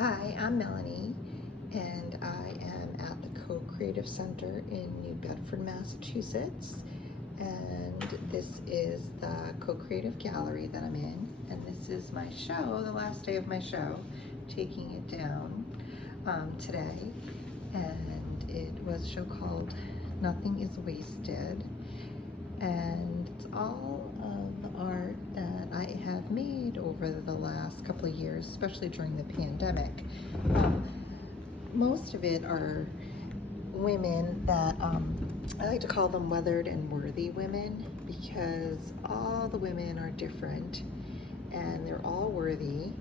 Hi, I'm Melanie, and I am at the Co-Creative Center in New Bedford, Massachusetts. And this is the Co-Creative Gallery that I'm in. And this is my show, the last day of my show, taking it down today. And it was a show called Nothing is Wasted. And it's all of the art that I have made over the last couple of years, especially during the pandemic. Most of it are women that I like to call them weathered and worthy women, because all the women are different and they're all worthy,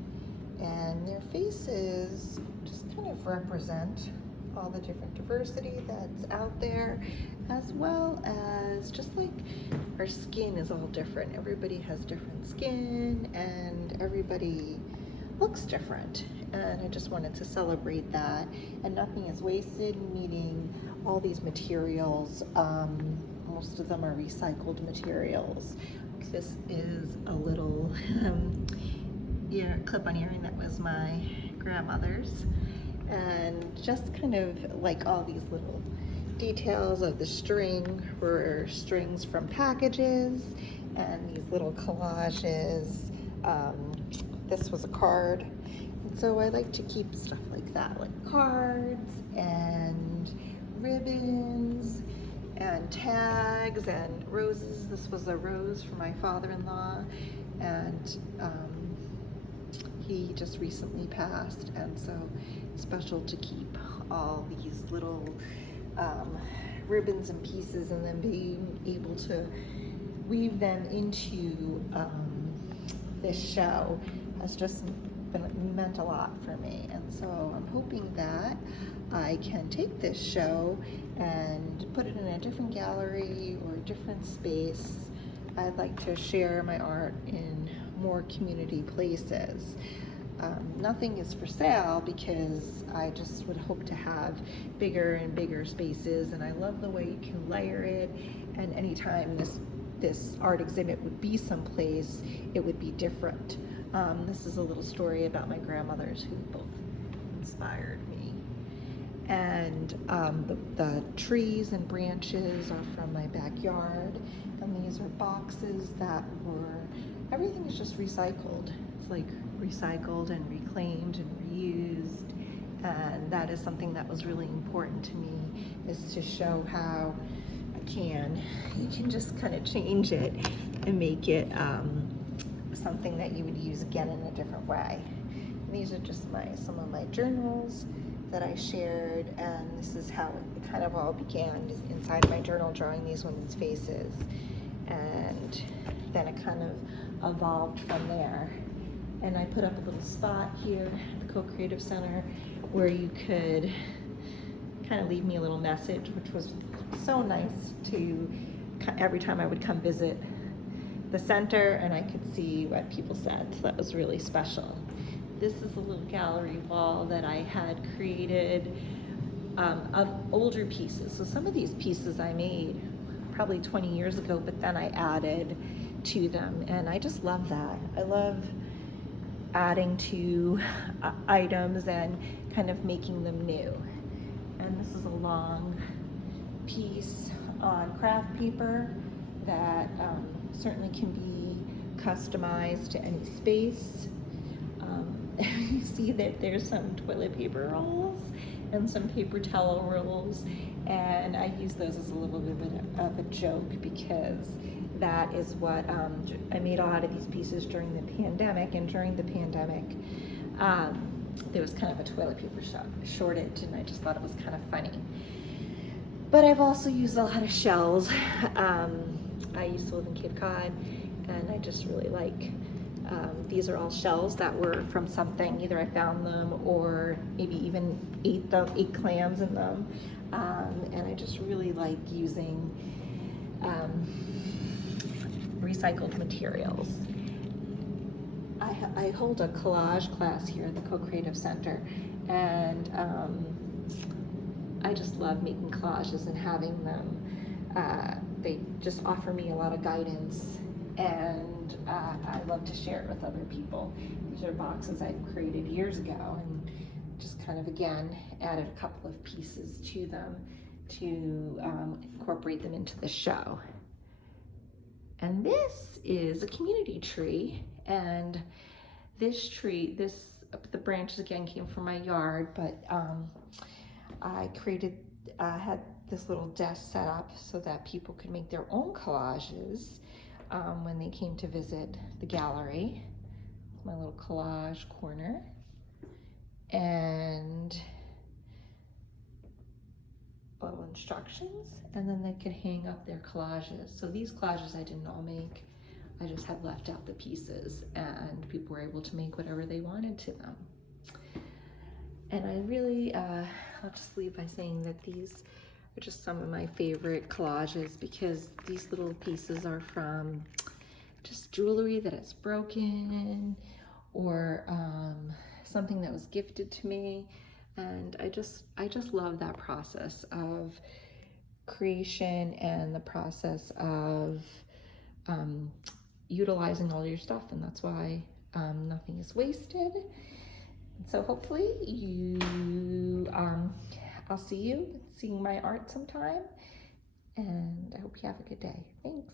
and their faces just kind of represent all the different diversity that's out there, as well as just like our skin is all different. Everybody has different skin and everybody looks different, and I just wanted to celebrate that. And nothing is wasted, meaning all these materials, most of them are recycled materials. This is a little clip-on earring that was my grandmother's, and just kind of like all these little details of the string were strings from packages, and these little collages. This was a card, and so I like to keep stuff like that, like cards and ribbons and tags and roses. This was a rose for my father-in-law, and he just recently passed, and so it's special to keep all these little ribbons and pieces, and then being able to weave them into this show has just meant a lot for me. And so I'm hoping that I can take this show and put it in a different gallery or a different space. I'd like to share my art in more community places. Nothing is for sale, because I just would hope to have bigger and bigger spaces, and I love the way you can layer it, and anytime this art exhibit would be someplace, it would be different. This is a little story about my grandmothers who both inspired me. And the trees and branches are from my backyard, and these are boxes that were, everything is just recycled. It's like recycled and reclaimed and reused, and that is something that was really important to me, is to show how you can just kind of change it and make it something that you would use again in a different way. And these are just some of my journals that I shared, and this is how it kind of all began, is inside my journal, drawing these women's faces, and then it kind of evolved from there. And I put up a little spot here at the Co-Creative Center where you could kind of leave me a little message, which was so nice to, every time I would come visit the center, and I could see what people said. So that was really special. This is a little gallery wall that I had created of older pieces. So some of these pieces I made probably 20 years ago, but then I added to them, and I just love that. I love adding to items and kind of making them new. And this is a long piece on craft paper that certainly can be customized to any space. You see that there's some toilet paper rolls and some paper towel rolls, and I use those as a little bit of a joke, because that is what I made a lot of these pieces during the pandemic, and during the pandemic there was kind of a toilet paper shortage, and I just thought it was kind of funny. But I've also used a lot of shells. I used to live in Cape Cod, and I just really like, these are all shells that were from something, either I found them or maybe even ate clams in them, and I just really like using recycled materials. I hold a collage class here at the Co-Creative Center, and I just love making collages and having them. They just offer me a lot of guidance, and I love to share it with other people. These are boxes I've created years ago, and just kind of, again, added a couple of pieces to them to incorporate them into the show. And this is a community tree, and this tree, the branches again came from my yard, but I had this little desk set up so that people could make their own collages when they came to visit the gallery. My little collage corner. And little instructions, and then they could hang up their collages. So these collages I didn't all make. I just had left out the pieces, and people were able to make whatever they wanted to them. And I really, I'll just leave by saying that these are just some of my favorite collages, because these little pieces are from just jewelry that is broken, or something that was gifted to me. And I just love that process of creation and the process of utilizing all your stuff, and that's why nothing is wasted. So hopefully I'll see you seeing my art sometime, and I hope you have a good day. Thanks.